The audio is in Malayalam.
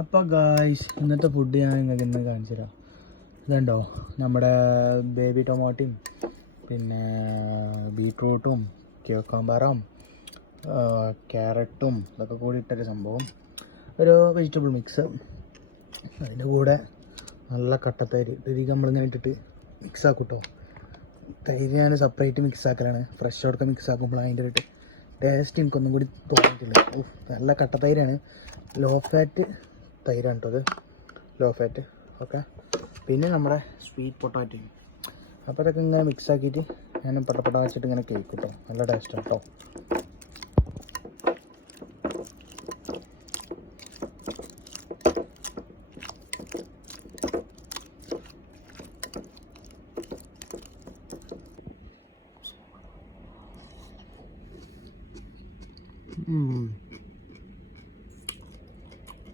അപ്പോൾ ഗായ്സ് ഇന്നത്തെ ഫുഡ് ഞാൻ നിങ്ങൾക്ക് ഇന്ന് കാണിച്ചു തരാം. ഇതുണ്ടോ നമ്മുടെ ബേബി ടൊമാറ്റോയും പിന്നെ ബീട്രൂട്ടും ക്യൂക്കമ്പറും ക്യാരറ്റും ഇതൊക്കെ കൂടി ഇട്ടൊരു സംഭവം, ഒരു വെജിറ്റബിൾ മിക്സ്. അതിൻ്റെ കൂടെ നല്ല കട്ടത്തൈര് ഇതിലേക്ക് നമ്മളിങ്ങനെ ഇട്ടിട്ട് മിക്സ് ആക്കും കേട്ടോ. തൈര് ഞാൻ സെപ്പറേറ്റ് മിക്സ് ആക്കലാണ്, ഫ്രഷ് കൊടുത്ത് മിക്സ് ആക്കുമ്പോൾ അതിൻ്റെ ഒരു ടേസ്റ്റ് എനിക്കൊന്നും കൂടി തോന്നിയിട്ടില്ല. നല്ല കട്ടത്തൈരാണ്, ലോ ഫാറ്റ് തൈരാണ് കേട്ടോ അത്, ലോ ഫാറ്റ്. ഓക്കെ, പിന്നെ നമ്മുടെ സ്വീറ്റ് പൊട്ടാറ്റോ. അപ്പോൾ അതൊക്കെ ഇങ്ങനെ മിക്സ് ആക്കിയിട്ട് ഞാൻ പട്ടപ്പട്ട വെച്ചിട്ട് ഇങ്ങനെ കേക്ക് കേട്ടോ. നല്ല ടേസ്റ്റാണ് കേട്ടോ.